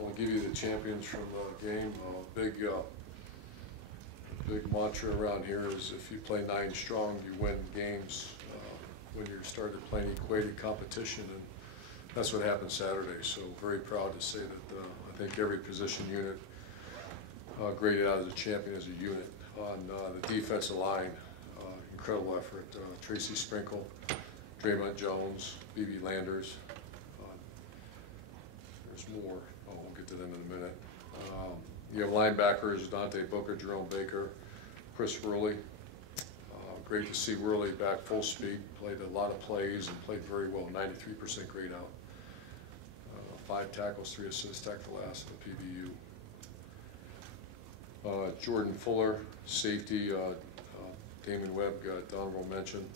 I'll give you the champions from the game. Big mantra around here is if you play 9 strong, you win games when you're started playing equated competition, and that's what happened Saturday. So very proud to say that I think every position unit graded out as a champion as a unit. On the defensive line, incredible effort. Tracy Sprinkle, Draymond Jones, B.B. Landers. There's more. Oh, we'll get to them in a minute. You have linebackers, Dante Booker, Jerome Baker, Chris Worley. Great to see Worley back full speed, played a lot of plays and played very well, 93% grade out. 5 tackles, 3 assists, tackle for last for PBU. Jordan Fuller, safety. Damon Webb got honorable mention.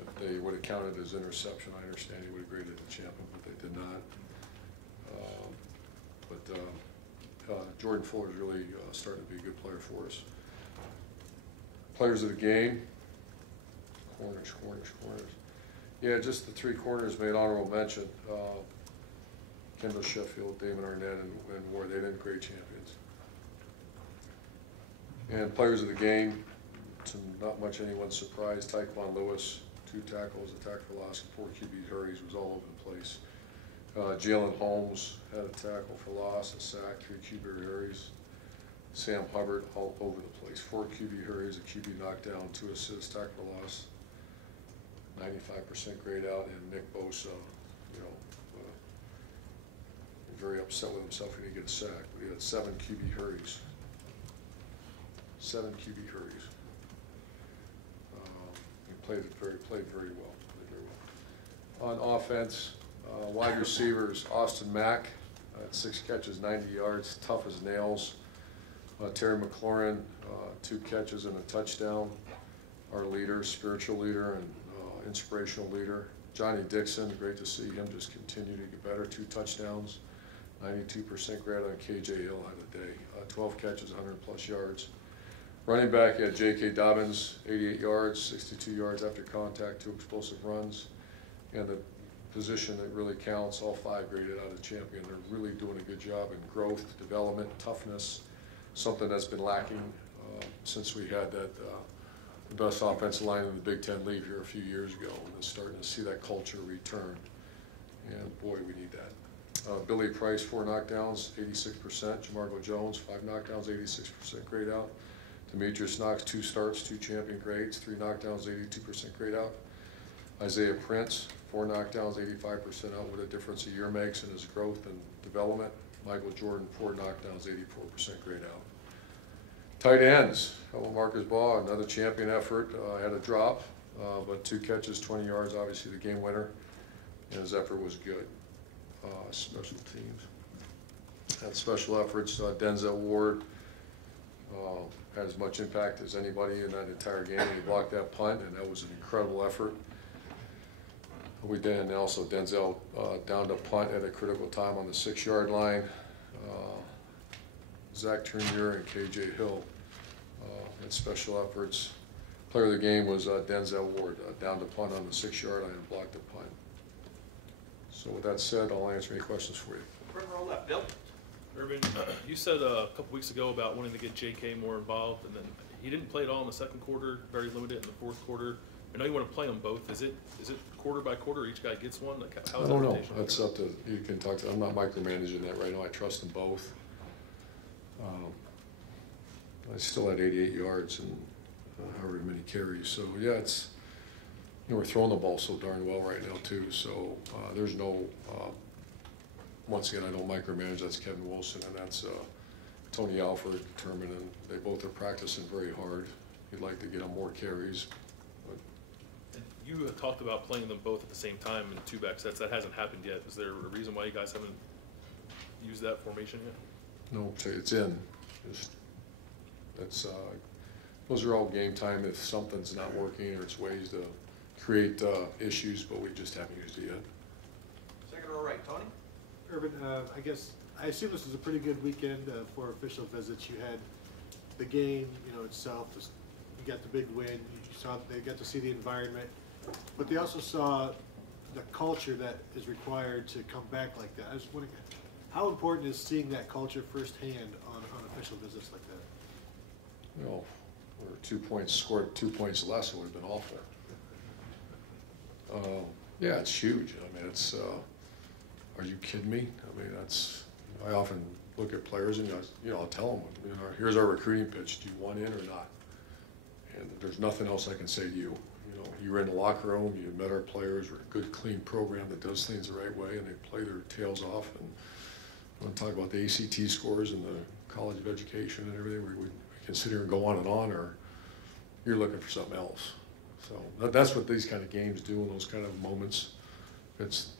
If they would have counted as interception, I understand he would have graded the champion, but they did not. Jordan Fuller is really starting to be a good player for us. Players of the game, corners. Yeah, just the 3 corners made honorable mention. Kendall Sheffield, Damon Arnett, and Ward, they didn't grade champions. And players of the game, not much anyone's surprised. Tyquan Lewis, 2 tackles, a tackle for loss, 4 QB hurries, was all over the place. Jalen Holmes had a tackle for loss, a sack, 3 QB hurries. Sam Hubbard all over the place, 4 QB hurries, a QB knockdown, 2 assists, tackle for loss, 95% grade out. And Nick Bosa, very upset with himself when he get a sack. But he had 7 QB hurries. 7 QB hurries. He played very well. On offense, wide receivers, Austin Mack had 6 catches, 90 yards, tough as nails. Terry McLaurin, 2 catches and a touchdown. Our leader, spiritual leader and inspirational leader. Johnny Dixon, great to see him just continue to get better, 2 touchdowns. 92% grade on KJ Hill had a day. 12 catches, 100+ yards. Running back at J.K. Dobbins, 88 yards, 62 yards after contact, 2 explosive runs. And the position that really counts, all 5 graded out of champion. They're really doing a good job in growth, development, toughness, something that's been lacking since we had that the best offensive line in the Big Ten leave here a few years ago. And it's starting to see that culture return. And boy, we need that. Billy Price, 4 knockdowns, 86%. Jamarco Jones, 5 knockdowns, 86% grade out. Demetrius Knox, 2 starts, 2 champion grades, 3 knockdowns, 82% grade out. Isaiah Prince, 4 knockdowns, 85% out. What a difference a year makes in his growth and development. Michael Jordan, 4 knockdowns, 84% grade out. Tight ends, Marcus Baugh, another champion effort, had a drop, but 2 catches, 20 yards, obviously the game winner, and his effort was good. Special teams had special efforts. Denzel Ward had as much impact as anybody in that entire game. He blocked that punt, and that was an incredible effort. We did, and also Denzel downed a punt at a critical time on the 6-yard line. Zach Turnier and KJ Hill had special efforts. Player of the game was Denzel Ward, downed a punt on the 6-yard line and blocked the punt. So with that said, I'll answer any questions for you. Front row left, Bill. Urban, you said a couple weeks ago about wanting to get J.K. more involved, and then he didn't play at all in the second quarter, very limited in the fourth quarter. I know you want to play them both. Is it quarter by quarter, each guy gets one? Like, how is I don't know. rotation? That's up to, you can talk to, I'm not micromanaging that right now. I trust them both. I still had 88 yards and however many carries. So yeah, it's, we're throwing the ball so darn well right now too. So there's no, once again, I don't micromanage. That's Kevin Wilson and that's Tony Alford determined, and they both are practicing very hard. He'd like to get them more carries. And you have talked about playing them both at the same time in 2-back sets. That hasn't happened yet. Is there a reason why you guys haven't used that formation yet? No, it's in. That's those are all game time if something's not working or it's ways to create issues, but we just haven't used it yet. Second row right, Tony. Urban, I assume this was a pretty good weekend for official visits. You had the game, itself. You got the big win. You saw they got to see the environment, but they also saw the culture that is required to come back like that. I just want to How important is seeing that culture firsthand on official visits like that? You know, we're 2 points, scored 2 points less, it would have been awful. Yeah, it's huge. I mean, it's, are you kidding me? I mean, I often look at players and, I'll tell them, here's our recruiting pitch. Do you want in or not? And there's nothing else I can say to you. You were in the locker room, you met our players, we're a good, clean program that does things the right way, and they play their tails off. And I want to talk about the ACT scores and the College of Education and everything. We can sit here and go on, or you're looking for something else. So that's what these kind of games do, and those kind of moments. It's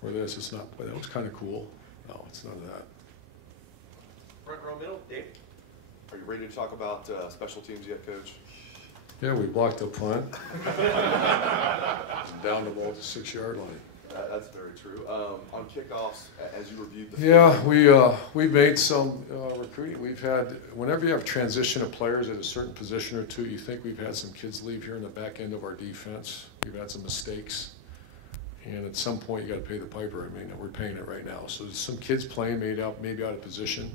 for this, it's not, boy, that was kind of cool. No, it's none of that. Front row middle, Dave. Are you ready to talk about special teams yet, Coach? Yeah, we blocked a punt. Down the ball at the 6-yard line. That's very true. On kickoffs, as you reviewed the Yeah, we made some recruiting. We've had, whenever you have transition of players at a certain position or two, you think we've had some kids leave here in the back end of our defense. We've had some mistakes. And at some point, you got to pay the piper. I mean, we're paying it right now. So some kids playing maybe out of position.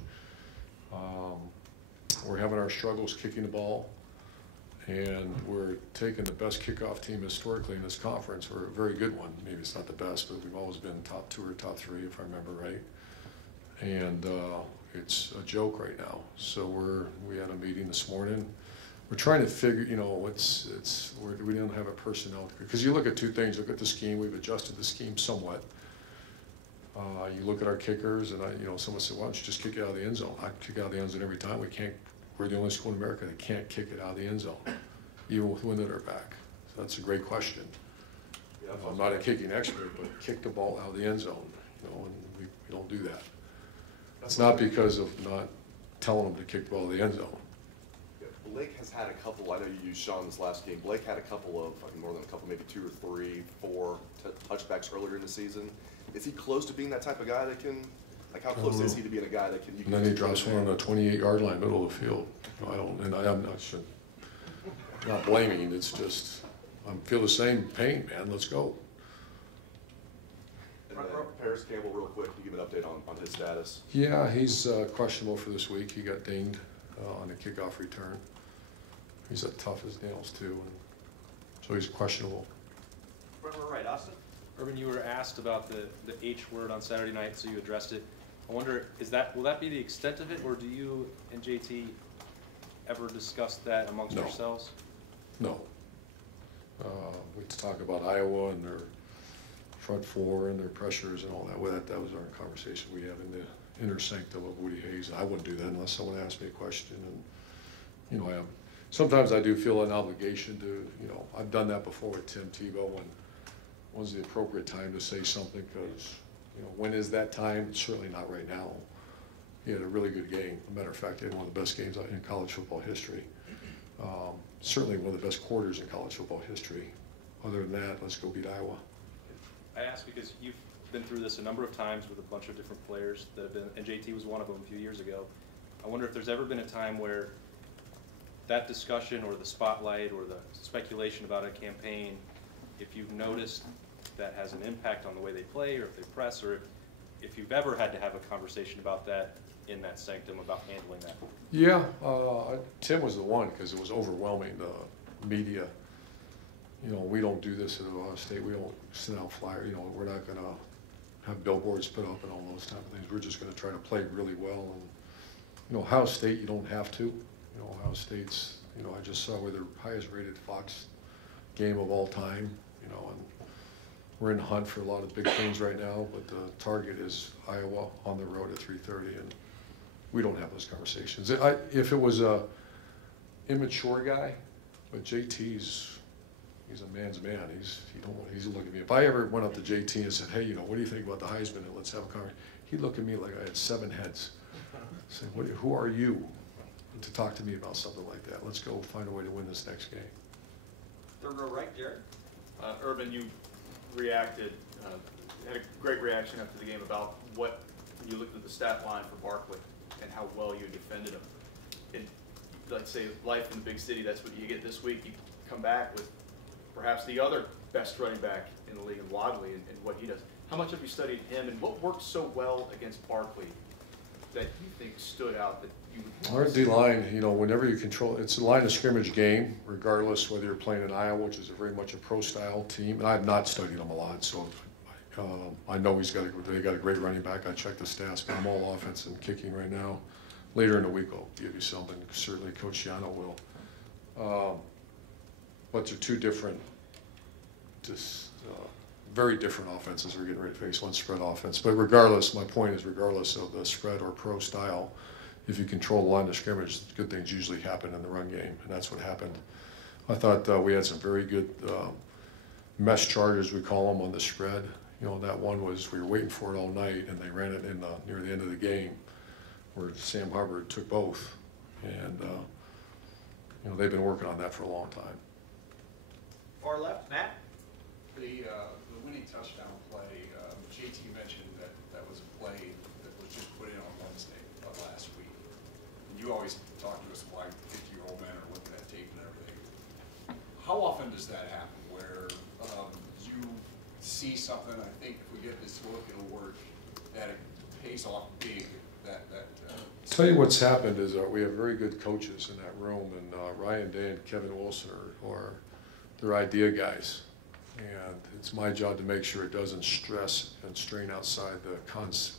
We're having our struggles kicking the ball. And we're taking the best kickoff team historically in this conference, or a very good one. Maybe it's not the best, but we've always been top 2 or top 3, if I remember right. And it's a joke right now. So we had a meeting this morning. We're trying to figure, we don't have a personnel, because you look at 2 things. Look at the scheme. We've adjusted the scheme somewhat. You look at our kickers, and someone said, "Why don't you just kick it out of the end zone?" I kick out of the end zone every time. We're the only school in America that can't kick it out of the end zone, even with wind at our back. So that's a great question. Yeah, I'm not a kicking expert, but kick the ball out of the end zone, and we don't do that. It's not because of not telling them to kick the ball out of the end zone. Yeah, Blake has had a couple, I know you used Sean this last game, Blake had a couple of, more than a couple, maybe 2 or 3, 4 touchbacks earlier in the season. Is he close to being that type of guy that can, how close is he to being a guy that can? And then he drops one on the 28-yard line, middle of the field. I'm not blaming. It's just I feel the same pain, man. Let's go. And then Paris Campbell, real quick, can you give an update on his status? Yeah, he's questionable for this week. He got dinged on the kickoff return. He's as tough as nails too, and so he's questionable. Front row right, Austin. Urban, you were asked about the H word on Saturday night, so you addressed it. I wonder, will that be the extent of it, or do you and JT ever discuss that amongst yourselves? No. We talk about Iowa and their front 4 and their pressures and all that. Well, that was our conversation we have in the inner sanctum of Woody Hayes. I wouldn't do that unless someone asked me a question. And sometimes I do feel an obligation to. I've done that before with Tim Tebow when's the appropriate time to say something, because when is that time? It's certainly not right now. He had a really good game. As a matter of fact, he had one of the best games in college football history. Certainly one of the best quarters in college football history. Other than that, let's go beat Iowa. I ask because you've been through this a number of times with a bunch of different players that have been, and JT was one of them a few years ago. I wonder if there's ever been a time where that discussion or the spotlight or the speculation about a campaign, if you've noticed that has an impact on the way they play, or if they press, or if you've ever had to have a conversation about that in that sanctum, about handling that. Yeah, Tim was the one, because it was overwhelming, the media. We don't do this at Ohio State. We don't send out flyers. We're not going to have billboards put up and all those type of things. We're just going to try to play really well. And Ohio State, you don't have to. Ohio State's, I just saw we're the highest rated Fox game of all time, and we're in the hunt for a lot of big things right now, but the target is Iowa on the road at 3:30, and we don't have those conversations. If it was a immature guy, but JT's, he's a man's man. He's looking at me. If I ever went up to JT and said, "Hey, what do you think about the Heisman? And let's have a conversation," he'd look at me like I had 7 heads. Say, who are you to talk to me about something like that? Let's go find a way to win this next game. Third row right, Jared. Urban, you reacted, had a great reaction after the game about when you looked at the stat line for Barkley and how well you defended him. And let's say life in the big city, that's what you get this week. You come back with perhaps the other best running back in the league in Wadley and what he does. How much have you studied him, and what worked so well against Barkley that you think stood out that you would? Our D-line, you know, whenever you control, it's a line of scrimmage game, regardless whether you're playing in Iowa, which is a very much a pro-style team, and I have not studied him a lot, so I know they got a great running back. I checked the stats, but I'm all offense and kicking right now. Later in the week, I'll give you something. Certainly, Coach Yano will. But they're two different, very different offenses we're getting ready to face. One spread offense, but regardless, my point is, regardless of the spread or pro style, if you control the line of scrimmage, good things usually happen in the run game, and that's what happened. I thought we had some very good mesh charges, we call them, on the spread. You know, that one was, we were waiting for it all night, and they ran it in near the end of the game, where Sam Hubbard took both, and you know, they've been working on that for a long time. Far left, Matt? The winning touchdown play, JT mentioned that was a play that was just put in on Wednesday of last week. And you always talk to us why 50-year-old men are looking at tape and everything. How often does that happen, where you see something, I think if we get this look, it'll work, that it pays off big, Tell you what's happened is we have very good coaches in that room, and Ryan Day and Kevin Wilson are they're idea guys, and it's my job to make sure it doesn't stress and strain outside the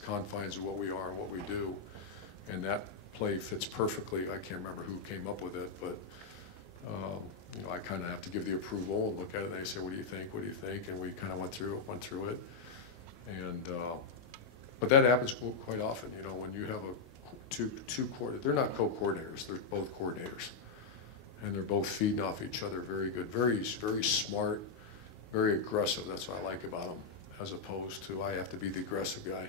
confines of what we are and what we do, and that play fits perfectly. I can't remember who came up with it, but you know, I kind of have to give the approval and look at it, and they say, what do you think, what do you think, and we kind of went through it, and but that happens quite often, you know, when you have they're not co-coordinators, they're both coordinators, and they're both feeding off each other very good, very smart, very aggressive. That's what I like about them, as opposed to I have to be the aggressive guy,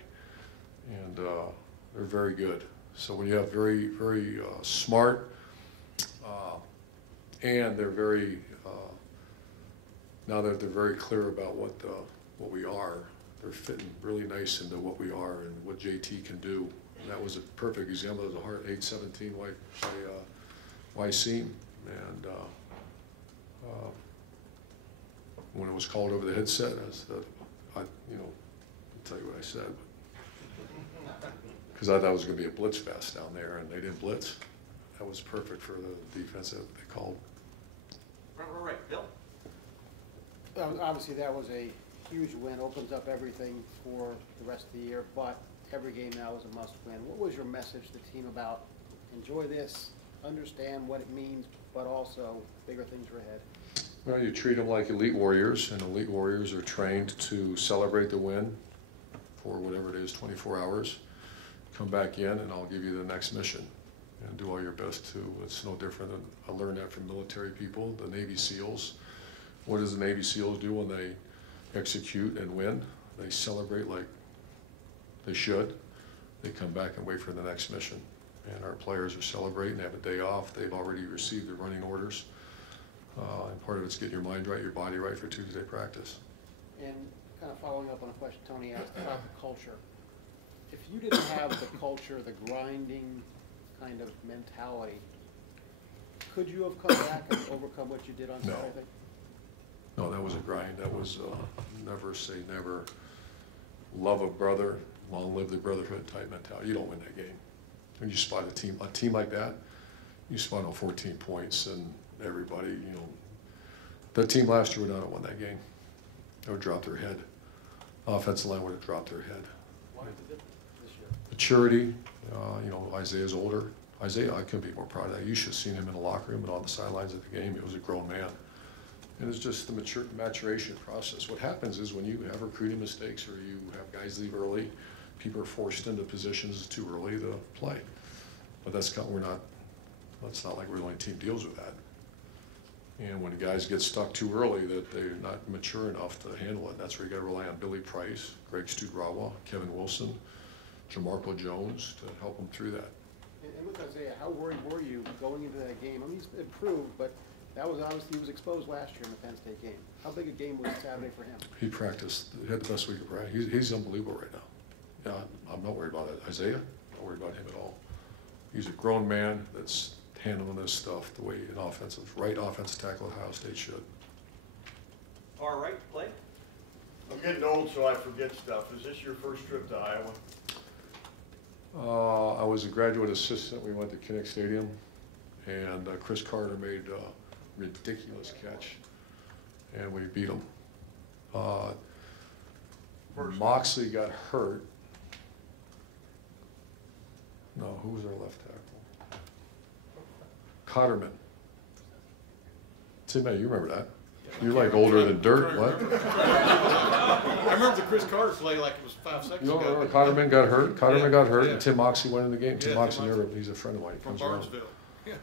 and they're very good. So when you have very smart, and they're very now that they're very clear about what we are, they're fitting really nice into what we are and what JT can do. And that was a perfect example of the Hart 817 Y seam, and when it was called over the headset, I'll tell you what I said, because I thought it was going to be a blitz fest down there, and they didn't blitz. That was perfect for the defense that they called. Right, Bill? Obviously, that was a huge win, opens up everything for the rest of the year, but every game now is a must-win. What was your message to the team about enjoy this, understand what it means, but also bigger things are ahead? Well, you treat them like elite warriors, and elite warriors are trained to celebrate the win for whatever it is, 24 hours. Come back in, and I'll give you the next mission, and do all your best to. It's no different than I learned that from military people, the Navy SEALs. What does the Navy SEALs do when they execute and win? They celebrate like they should. They come back and wait for the next mission. And our players are celebrating, they have a day off, they've already received their running orders. And part of it's getting your mind right, your body right for Tuesday practice. And kind of following up on a question Tony asked about the culture. If you didn't have the culture, the grinding kind of mentality, could you have come back and overcome what you did on Saturday? No, that was a grind. That was never say never. Love a brother, long live the brotherhood type mentality. You don't win that game. When you spot a team like that, you spot on 14 points, and everybody, you know, that team last year would not have won that game. They would drop their head. Offensive line would have dropped their head. What is the difference this year? Maturity, you know, Isaiah's older. Isaiah, I couldn't be more proud of that. You should have seen him in the locker room and on the sidelines of the game. He was a grown man. And it's just the maturation process. What happens is when you have recruiting mistakes or you have guys leave early, people are forced into positions too early to play. But that's not like we're the only team deals with that. And when guys get stuck too early, that they're not mature enough to handle it. That's where you got to rely on Billy Price, Greg Studrawa, Kevin Wilson, Jamarco Jones to help them through that. And with Isaiah, how worried were you going into that game? I mean, he's improved, but that was obviously, he was exposed last year in the Penn State game. How big a game was Saturday for him? He practiced. He had the best week of practice. He's unbelievable right now. Yeah, I'm not worried about it. Isaiah, not worried about him at all. He's a grown man that's handling this stuff the way an offensive tackle at Ohio State should. Far right, Blake? I'm getting old, so I forget stuff. Is this your first trip to Iowa? I was a graduate assistant. We went to Kinnick Stadium, and Chris Carter made a ridiculous catch, and we beat him. Moxley got hurt. No, who was our left tackle? Cotterman. Tim, you remember that? You're like older than dirt, what? I remember the Chris Carter play like it was 5 seconds You ago. don't remember Cotterman got hurt? Cotterman got hurt, Yeah. and Tim Moxley went in the game. Tim Yeah, Moxley Tim never, he's a friend of mine. He From comes around. Barnesville. Yeah.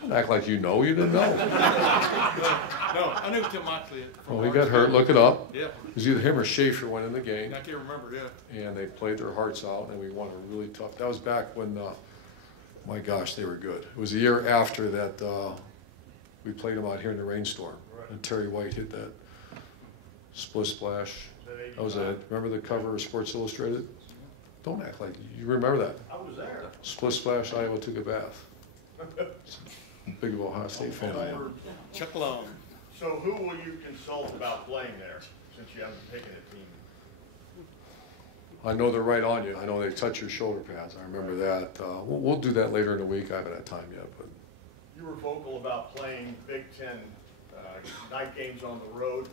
Don't act like you know, you didn't know. No, I knew Tim Moxley from Well, he got hurt, Barnesville. look it up. Yeah, It was either him or Schaefer went in the game, I can't remember, yeah. and they played their hearts out, and we won a really tough, that was back when, my gosh, they were good. It was a year after that, we played them out here in the rainstorm, and Terry White hit that split splash. That was it. Remember the cover of Sports Illustrated? Don't act like, you remember that? I was there. Split splash, Iowa took a bath. Big of Ohio State fan I am. Chuck Long. So who will you consult about playing there, since you haven't taken a team? I know they're right on you. I know they touch your shoulder pads. I remember that. We'll do that later in the week. I haven't had time yet, but You were vocal about playing Big Ten night games on the road.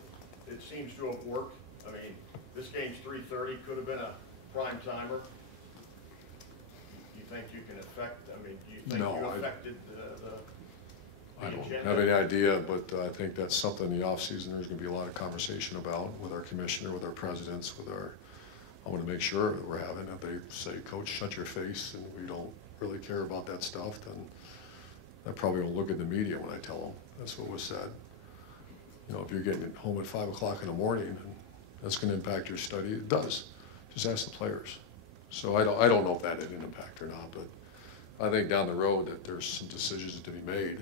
It seems to have worked. I mean, this game's 3:30, could have been a prime timer. You think you can affect, I mean, do you think No, you I- affected I don't agenda? have any idea, but I think that's something in the offseason there's gonna be a lot of conversation about with our commissioner, with our presidents, with our, I wanna make sure that we're having, if they say, Coach, shut your face, and we don't really care about that stuff, then I probably won't look at the media when I tell them. That's what was said. You know, if you're getting home at 5 o'clock in the morning, and that's gonna impact your study, it does. Just ask the players. So I don't know if that had an impact or not, but I think down the road that there's some decisions to be made.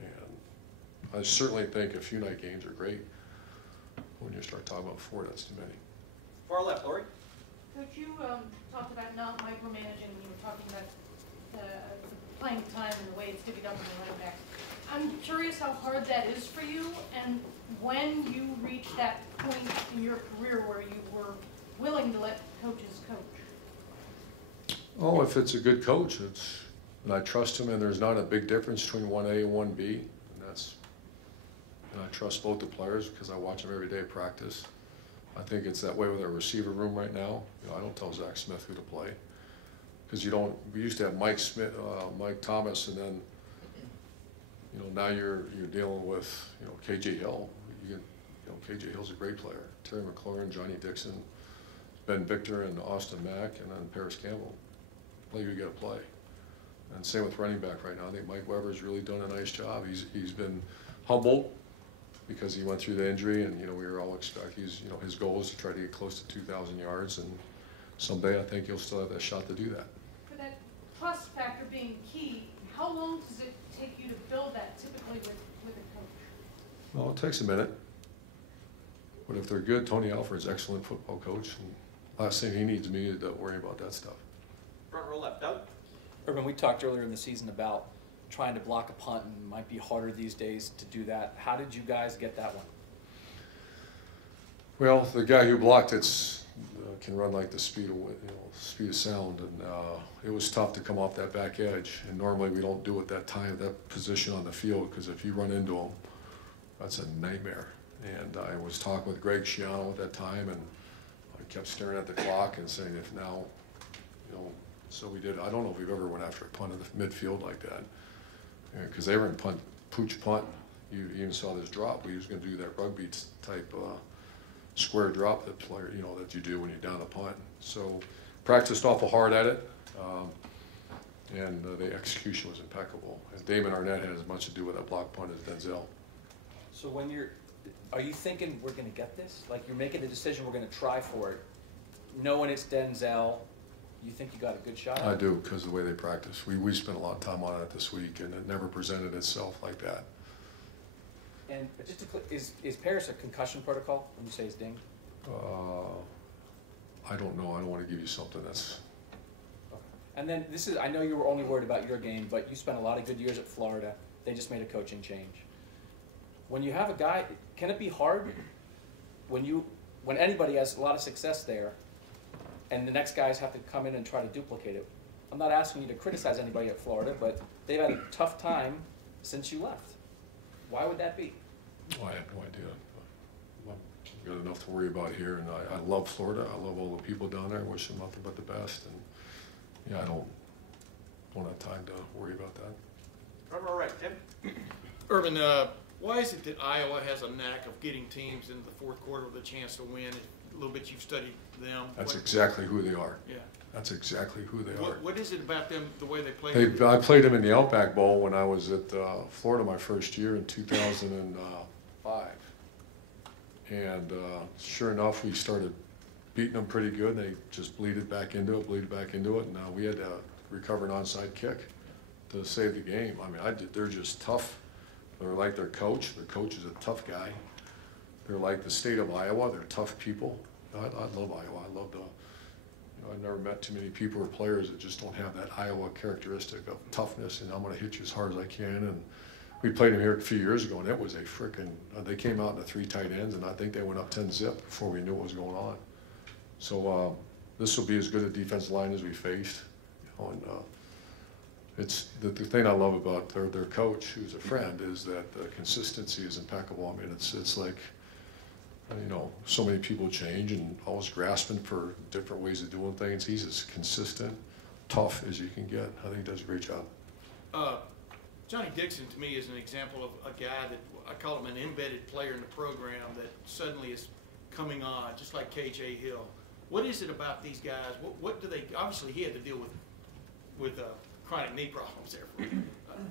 And I certainly think a few night games are great. When you start talking about 4, that's too many. Far left, Lori. Coach, you talked about not micromanaging, you were talking about playing time and the way it's divvied up in the running backs. I'm curious how hard that is for you, and when you reached that point in your career where you were willing to let coaches coach. Oh, if it's a good coach, and I trust him, and there's not a big difference between 1A and 1B, and I trust both the players because I watch them every day practice. I think it's that way with our receiver room right now. You know, I don't tell Zach Smith who to play because we used to have Mike Thomas, and then, you know, now you're dealing with, you know, KJ Hill. KJ Hill's a great player. Terry McLaurin, Johnny Dixon, Ben Victor, and Austin Mack, and then Paris Campbell. Play who you got to play. And same with running back right now. I think Mike Weber's really done a nice job. He's been humbled because he went through the injury, and you know we were all expecting. His goal is to try to get close to 2,000 yards, and someday I think he'll still have that shot to do that. For that trust factor being key, how long does it take you to build that typically with a coach? Well, it takes a minute, but if they're good, Tony Alford's an excellent football coach, and last thing he needs me to worry about that stuff. Front row left, Doug. Urban, we talked earlier in the season about trying to block a punt, and it might be harder these days to do that. How did you guys get that one? Well, the guy who blocked it can run like the speed of sound, and it was tough to come off that back edge. And normally we don't do it that position on the field, because if you run into him, that's a nightmare. And I was talking with Greg Schiano at that time, and I kept staring at the clock and saying, if now, so we did. I don't know if we've ever went after a punt in the midfield like that, because they were in pooch punt. You even saw this drop. We was going to do that rugby type square drop that you do when you're down a punt. So practiced awful hard at it, and the execution was impeccable. And Damon Arnett had as much to do with that block punt as Denzel. So are you thinking we're going to get this? Like you're making the decision we're going to try for it, knowing it's Denzel. You think you got a good shot? I do, because of the way they practice. We spent a lot of time on it this week, and it never presented itself like that. And just to is Paris a concussion protocol when you say he's dinged? I don't know. I don't want to give you something that's. Okay. And then I know you were only worried about your game, but you spent a lot of good years at Florida. They just made a coaching change. When you have a guy, can it be hard when you when anybody has a lot of success there, and the next guys have to come in and try to duplicate it. I'm not asking you to criticize anybody at Florida, but they've had a tough time since you left. Why would that be? Oh, I have no idea. I've got enough to worry about here, and I love Florida. I love all the people down there. I wish them nothing but the best. And yeah, I don't have time to worry about that. All right, Tim. Urban, why is it that Iowa has a knack of getting teams into the fourth quarter with a chance to win? A little bit you've studied them. That's exactly who they are. Yeah. That's exactly who they are. What is it about them, the way they play? I played them in the Outback Bowl when I was at Florida my first year in 2005. And sure enough, we started beating them pretty good. They just bleeded back into it. And we had to recover an onside kick to save the game. I mean, they're just tough. They're like their coach. Their coach is a tough guy. They're like the state of Iowa. They're tough people. I love Iowa. I love I've never met too many people or players that just don't have that Iowa characteristic of toughness, and I'm going to hit you as hard as I can. And we played them here a few years ago, and it was a frickin' they came out in the 3 tight ends, and I think they went up 10-zip before we knew what was going on. So this will be as good a defensive line as we faced. And it's the thing I love about their coach, who's a friend, is that the consistency is impeccable. I mean, it's like, so many people change and always grasping for different ways of doing things. He's as consistent, tough as you can get. I think he does a great job. Johnny Dixon, to me, is an example of a guy that I call him an embedded player in the program that suddenly is coming on, just like KJ Hill. What is it about these guys? What do they? Obviously, he had to deal with chronic knee problems there.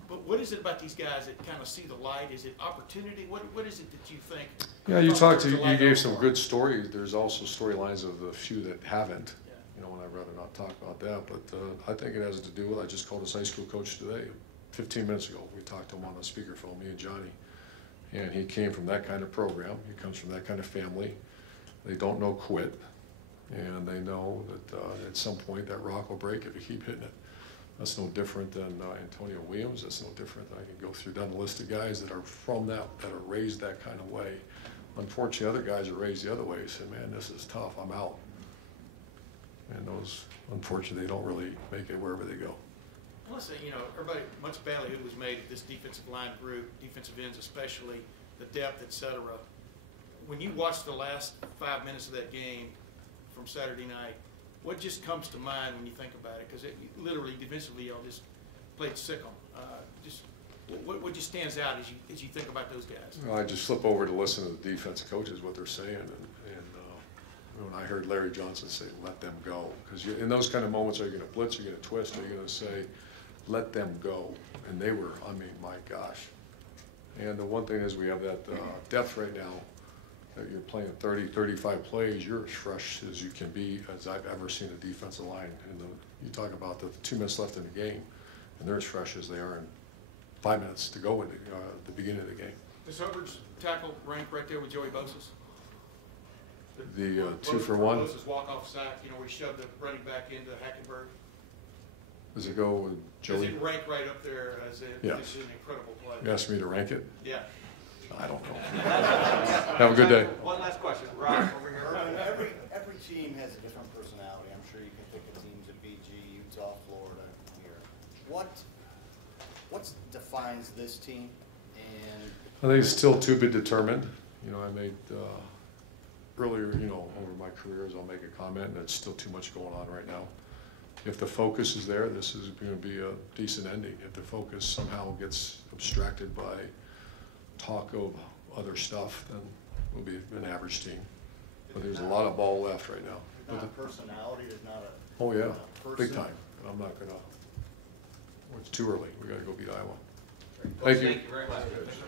But what is it about these guys that kind of see the light? Is it opportunity? What is it that you think? Yeah, you gave some good stories. There's also storylines of the few that haven't. Yeah. And I'd rather not talk about that. But I think it has to do with, I just called his high school coach today, 15 minutes ago. We talked to him on the speakerphone, me and Johnny. And he came from that kind of program. He comes from that kind of family. They don't know quit. And they know that at some point that rock will break if you keep hitting it. That's no different than Antonio Williams. That's no different than I can go through down the list of guys that are from that are raised that kind of way. Unfortunately, other guys are raised the other way. Say, man, this is tough. I'm out. And those, unfortunately, they don't really make it wherever they go. I want to say, everybody, much ballyhoo was made of this defensive line group, defensive ends especially, the depth, et cetera. When you watch the last 5 minutes of that game from Saturday night, what just comes to mind when you think about it? Because literally, defensively, y'all just played sick on. What just stands out as you think about those guys? I just flip over to listen to the defensive coaches, what they're saying, and when I heard Larry Johnson say, "Let them go," because in those kind of moments, are you going to blitz? Are you going to twist? Are you going to say, "Let them go"? And they were, my gosh. And the one thing is, we have that depth right now. That you're playing 30, 35 plays, you're as fresh as you can be as I've ever seen a defensive line. And you talk about the 2 minutes left in the game, and they're as fresh as they are in 5 minutes to go in the beginning of the game. Does Hubbard's tackle rank right there with Joey Bosa's? The 2 for 1? Bosa's walk-off sack, we shoved the running back into Hackenberg. Does it go with Joey? Does it rank right up there as Yeah. This is an incredible play? You asked me to rank it? Yeah. I don't know. Have a good day. One last question. Rob, over here. Every team has a different personality. I'm sure you can think of teams at BG, Utah, Florida, here. What defines this team? And I think it's still to be determined. I made earlier, over my career, I'll make a comment, and it's still too much going on right now. If the focus is there, this is going to be a decent ending. If the focus somehow gets abstracted by talk of other stuff, then we'll be an average team. But there's a lot of ball left right now. there's not a personality, there's not a Oh yeah, person. big time. And I'm not gonna. It's too early. We got to go beat Iowa. Thank you. Thank you very much.